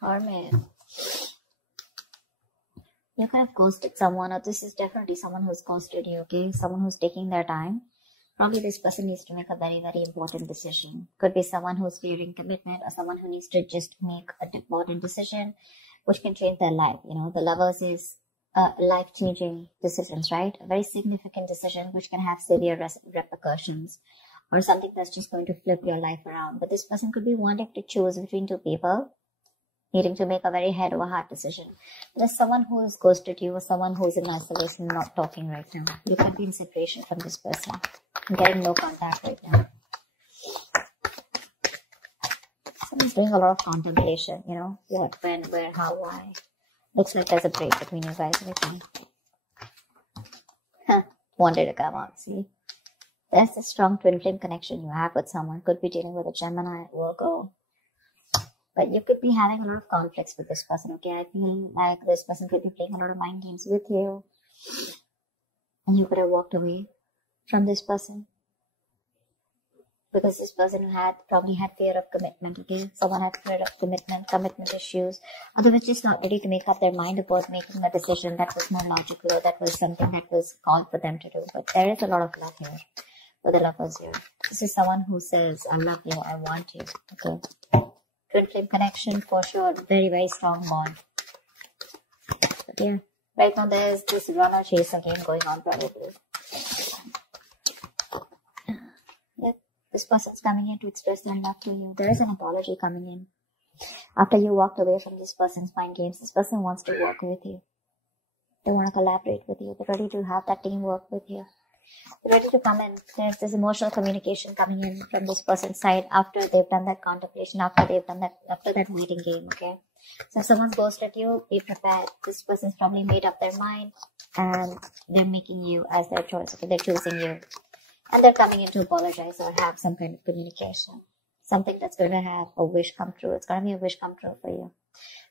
Hermit. You could have ghosted someone, or this is definitely someone who's ghosted you, okay? Someone who's taking their time. Probably this person needs to make a very, very important decision. Could be someone who's fearing commitment, or someone who needs to just make an important decision, which can change their life. You know, the lovers is life-changing decisions, right? A very significant decision, which can have severe repercussions, or something that's just going to flip your life around. But this person could be wanting to choose between two people, needing to make a very head over heart decision. There's someone who has ghosted you, or someone who's in isolation, not talking right now. You could be in separation from this person. I'm getting no contact right now. Someone's doing a lot of contemplation, you know, what, when, where, how, why. Looks like there's a break between you guys right now. Wanted to come out, see? There's a strong twin flame connection you have with someone. Could be dealing with a Gemini, Virgo. But you could be having a lot of conflicts with this person, okay? I feel like this person could be playing a lot of mind games with you. And you could have walked away from this person. Because this person probably had fear of commitment, okay? Someone had fear of commitment issues. Otherwise, just not ready to make up their mind about making a decision that was more logical, or that was something that was called for them to do. But there is a lot of love here for the lovers here. This is someone who says, I love you, I want you, okay? Twin flame connection for sure. Very, very strong bond. But yeah, right now there's this runner chaser game going on probably. Yep, this person's coming in to express their love to you. There is an apology coming in. After you walked away from this person's mind games, this person wants to work with you. They want to collaborate with you. They're ready to have that teamwork with you. Ready to come in. There's this emotional communication coming in from this person's side after they've done that contemplation, after that waiting game, okay? So if someone's ghosted you, be prepared. This person's probably made up their mind and they're making you as their choice, okay? They're choosing you. And they're coming in to apologize or have some kind of communication. Something that's going to have a wish come true. It's going to be a wish come true for you.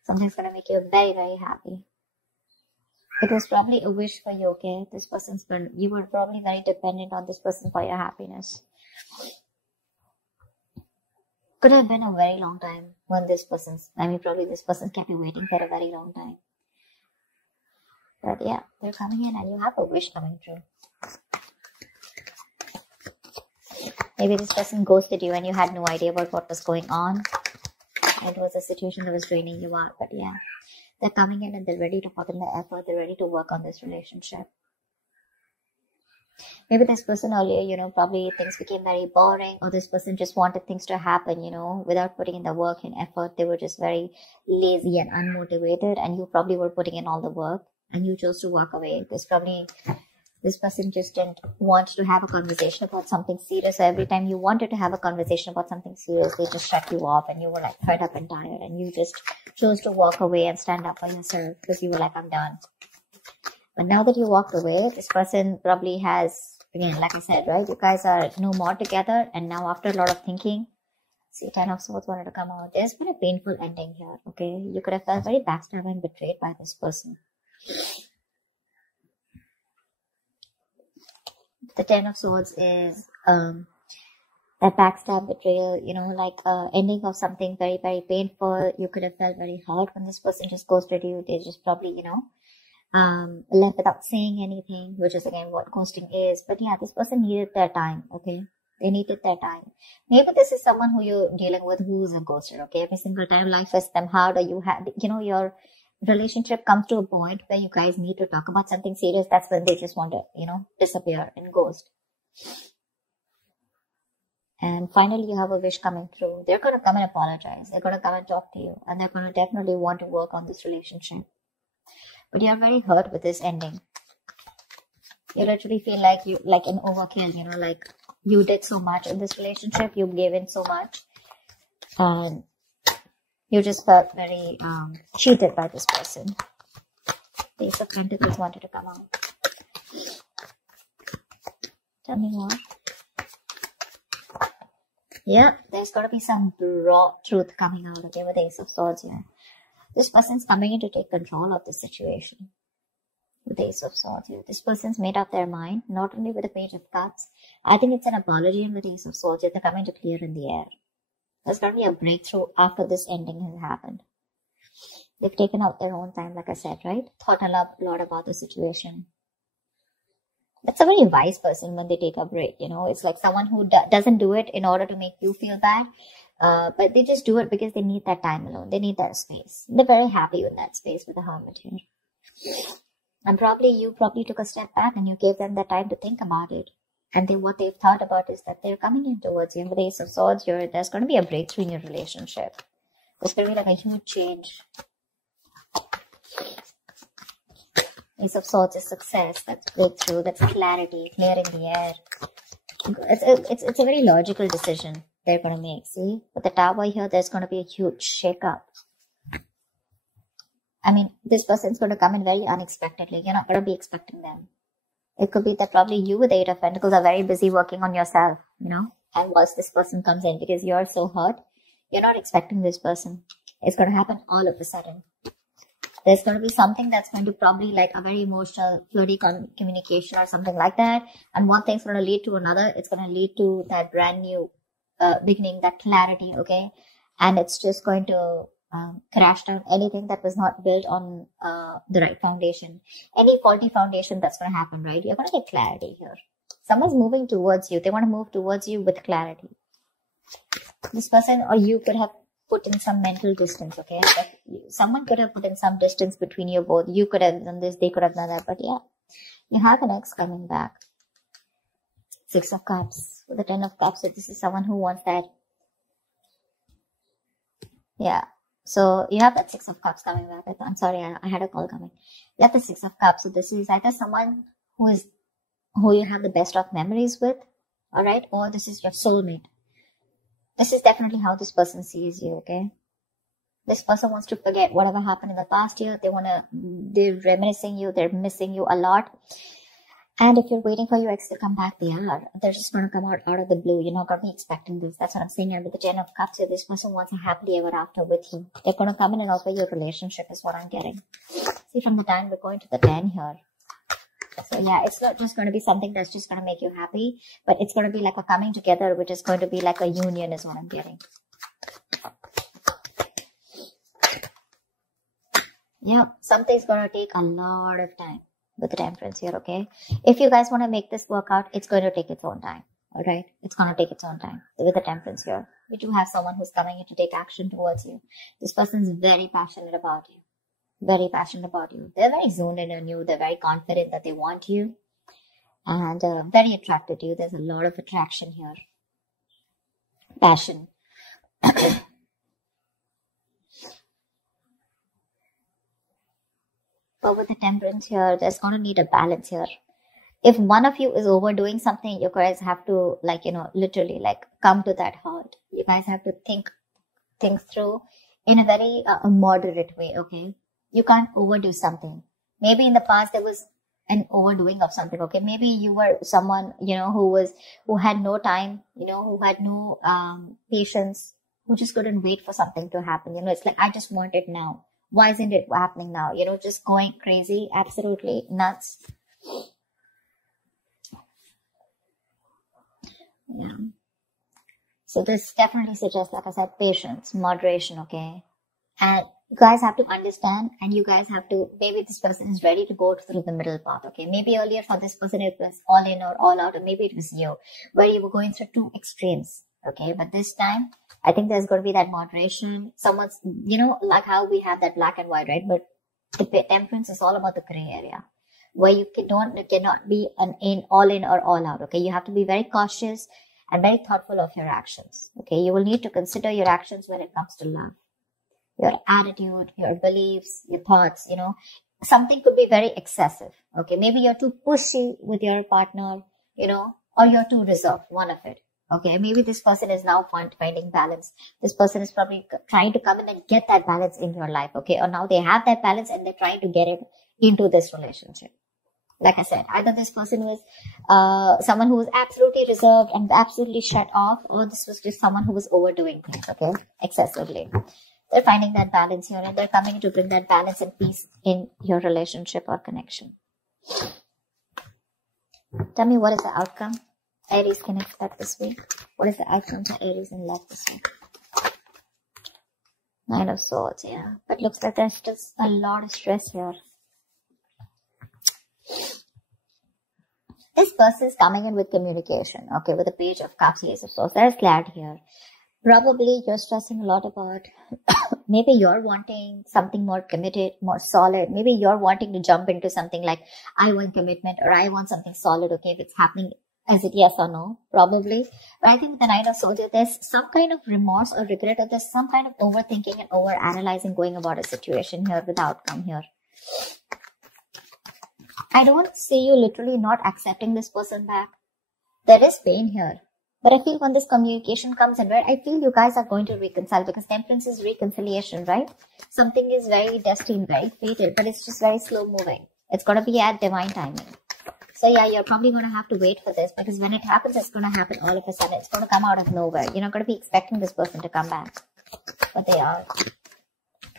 Something's going to make you very, very happy. It was probably a wish for you, okay? You were probably very dependent on this person for your happiness. Could have been a very long time when probably this person kept you waiting for a very long time. But yeah, they're coming in and you have a wish coming true. Maybe this person ghosted you and you had no idea about what was going on. It was a situation that was draining you out, but yeah. They're coming in and they're ready to put in the effort. They're ready to work on this relationship. Maybe this person earlier, probably things became very boring, or this person just wanted things to happen, without putting in the work and effort. They were just very lazy and unmotivated, and you probably were putting in all the work and you chose to walk away. This person just didn't want to have a conversation about something serious. So every time you wanted to have a conversation about something serious, they just shut you off and you were like fed up and tired, and you just chose to walk away and stand up for yourself because you were like, I'm done. But now that you walked away, this person probably has, again, like I said, right? You guys are no more together, and now after a lot of thinking, see, 10 of Swords wanted to come out. There's been a painful ending here, okay? You could have felt very backstabbed and betrayed by this person. The 10 of Swords is that backstab, betrayal, ending of something very, very painful. You could have felt very hurt when this person just ghosted you. They just probably, left without saying anything, which is again what ghosting is. But yeah, this person needed their time, okay? They needed their time. Maybe this is someone who you're dealing with who's a ghoster, okay? Every single time life hits them hard, or you have, your relationship comes to a point where you guys need to talk about something serious. That's when they just want to, disappear and ghost. And finally, you have a wish coming through. They're going to come and apologize. They're going to come and talk to you. And they're going to definitely want to work on this relationship. But you're very hurt with this ending. You literally feel like an overkill, like you did so much in this relationship. You gave in so much. And you just felt very cheated by this person. The Ace of Pentacles wanted to come out. Tell me more. Yeah, there's got to be some raw truth coming out, okay, with the Ace of Swords here. This person's coming in to take control of the situation. With the Ace of Swords here. This person's made up their mind, not only with the Page of Cups. I think it's an apology, and with the Ace of Swords, they're coming to clear in the air. There's going to be a breakthrough after this ending has happened. They've taken out their own time, like I said, right? Thought a lot about the situation. That's a very wise person when they take a break, you know. It's like someone who doesn't do it in order to make you feel bad, but they just do it because they need that time alone. They need that space. They're very happy with that space with the Hermit here. And you probably took a step back and you gave them that time to think about it. And then what they've thought about is that they're coming in towards you. With the Ace of Swords here, there's going to be a breakthrough in your relationship. There's going to be like a huge change. Ace of Swords is success, that's breakthrough, that's clarity, clearing the air. It's a very logical decision they're going to make, see? With the Tower here, there's going to be a huge shake-up. I mean, this person's going to come in very unexpectedly. You're not going to be expecting them. It could be that probably you with the Eight of Pentacles are very busy working on yourself, you know? And once this person comes in, because you're so hurt, you're not expecting this person. It's going to happen all of a sudden. There's going to be something that's going to probably like a very emotional, flirty communication or something like that. And one thing's going to lead to another. It's going to lead to that brand new beginning, that clarity, okay? And it's just going to crash down anything that was not built on the right foundation. Any faulty foundation that's going to happen, right? You're going to get clarity here. Someone's moving towards you. They want to move towards you with clarity. This person or you could have put in some mental distance, okay? But someone could have put in some distance between you both. You could have done this, they could have done that, but yeah. You have an ex coming back. Six of Cups with the Ten of Cups. So this is someone who wants that. Yeah. So you have that Six of Cups coming back. I'm sorry, I had a call coming. You have the Six of Cups. So this is either someone who you have the best of memories with, alright? Or this is your soulmate. This is definitely how this person sees you, okay? This person wants to forget whatever happened in the past year. They're reminiscing you. They're missing you a lot. And if you're waiting for your ex to come back, they're just going to come out of the blue. You're not going to be expecting this. That's what I'm saying. And with the Ten of Cups here, this person wants a happily ever after with you. They're going to come in and offer you a relationship is what I'm getting. See, from the 9, we're going to the 10 here. So yeah, it's not just going to be something that's just going to make you happy, but it's going to be like a coming together, which is going to be like a union is what I'm getting. Yeah, something's going to take a lot of time with the Temperance here, okay? If you guys want to make this work out, it's going to take its own time, all right? It's going to take its own time with the Temperance here. We do have someone who's coming in to take action towards you. This person's very passionate about you. Very passionate about you. They're very zoned in on you. They're very confident that they want you. And very attracted to you. There's a lot of attraction here. Passion. But with the Temperance here, there's going to need a balance here. If one of you is overdoing something, you guys have to, like, you know, literally, like, come to that heart. You guys have to think things through in a very moderate way, okay? You can't overdo something. Maybe in the past there was an overdoing of something, okay? Maybe you were someone, you know, who had no time, you know, who had no patience, who just couldn't wait for something to happen. You know, it's like, I just want it now. Why isn't it happening now? You know, just going crazy, absolutely nuts. Yeah. So this definitely suggests, like I said, patience, moderation, okay? And you guys have to understand, and you guys have to, maybe this person is ready to go through the middle path, okay? Maybe earlier for this person it was all in or all out, or maybe it was you, where you were going through two extremes, okay? But this time, I think there's going to be that moderation. Someone's, you know, like how we have that black and white, right? But the Temperance is all about the gray area, where you cannot be all in or all out, okay? You have to be very cautious and very thoughtful of your actions, okay? You will need to consider your actions when it comes to love. Your attitude, your beliefs, your thoughts, you know, something could be very excessive, okay? Maybe you're too pushy with your partner, you know, or you're too reserved, one of it, okay? Maybe this person is now finding balance. This person is probably trying to come in and get that balance in your life, okay? Or now they have that balance and they're trying to get it into this relationship. Like I said, either this person was someone who was absolutely reserved and absolutely shut off, or this was just someone who was overdoing things, okay? Excessively. They're finding that balance here, and they're coming to bring that balance and peace in your relationship or connection. Tell me, what is the outcome? Aries can expect this week. What is the outcome for Aries in love this week? Nine of Swords, yeah. But looks like there's just a lot of stress here. This person is coming in with communication, okay, with a Page of Cups, Ace of Swords. There's clarity here. Probably you're stressing a lot about, maybe you're wanting something more committed, more solid. Maybe you're wanting to jump into something like, I want commitment or I want something solid, okay, if it's happening. Is it yes or no? Probably. But I think with the Nine of Swords, there's some kind of remorse or regret, or there's some kind of overthinking and over-analyzing going about a situation here with the outcome here. I don't see you literally not accepting this person back. There is pain here. But I feel when this communication comes in, right, I feel you guys are going to reconcile, because Temperance is reconciliation, right? Something is very destined, right? Fated, but it's just very slow moving. It's going to be at divine timing. So yeah, you're probably going to have to wait for this, because when it happens, it's going to happen all of a sudden. It's going to come out of nowhere. You're not going to be expecting this person to come back. But they are.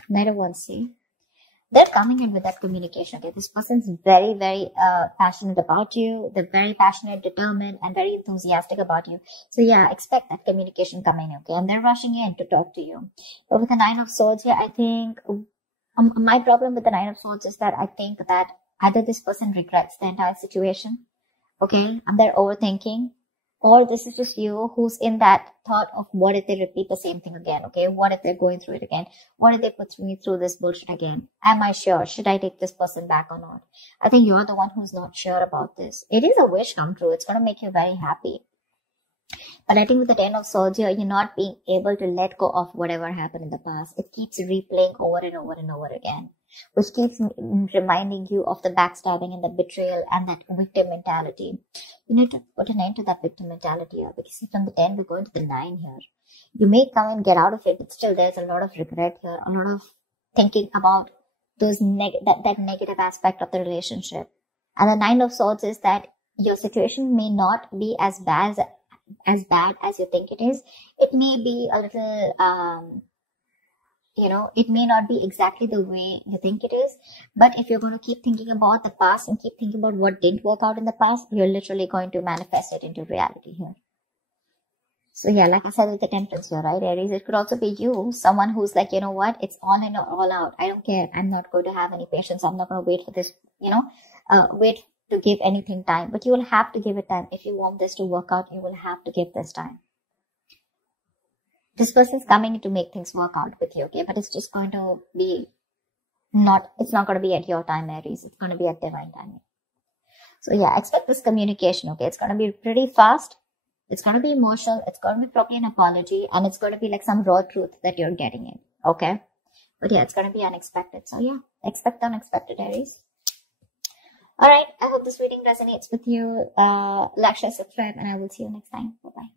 Knight of Wands, see? They're coming in with that communication, okay? This person's very, very passionate about you. They're very passionate, determined, and very enthusiastic about you. So yeah, expect that communication coming, okay? And they're rushing in to talk to you. But with the Nine of Swords here, I think my problem with the Nine of Swords is that I think that either this person regrets the entire situation, okay, and they're overthinking, or this is just you who's in that thought of, what if they repeat the same thing again, okay? What if they're going through it again? What if they put me through this bullshit again? Am I sure? Should I take this person back or not? I think you're the one who's not sure about this. It is a wish come true. It's going to make you very happy. But I think with the Ten of Swords here, you're not being able to let go of whatever happened in the past. It keeps replaying over and over and over again, which keeps reminding you of the backstabbing and the betrayal and that victim mentality. You need to put an end to that victim mentality here, because from the 10, we're going to the 9 here. You may come and get out of it, but still there's a lot of regret here, a lot of thinking about those that negative aspect of the relationship. And the 9 of Swords is that your situation may not be as bad as you think it is. It may be a little, it may not be exactly the way you think it is. But if you're going to keep thinking about the past and keep thinking about what didn't work out in the past, you're literally going to manifest it into reality here. So yeah, like I said with the Temperance here, right, Aries, it could also be you, someone who's like, you know what, it's all in or all out. I don't care. I'm not going to have any patience. I'm not going to wait for this, wait to give anything time. But you will have to give it time. If you want this to work out, you will have to give this time. This person's coming in to make things work out with you, okay? But it's just going to be it's not going to be at your time, Aries. It's going to be at divine timing. So yeah, expect this communication, okay? It's going to be pretty fast. It's going to be emotional. It's going to be probably an apology. And it's going to be like some raw truth that you're getting in, okay? But yeah, it's going to be unexpected. So yeah, expect unexpected, Aries. Alright, I hope this reading resonates with you. Like, share, subscribe, and I will see you next time. Bye-bye.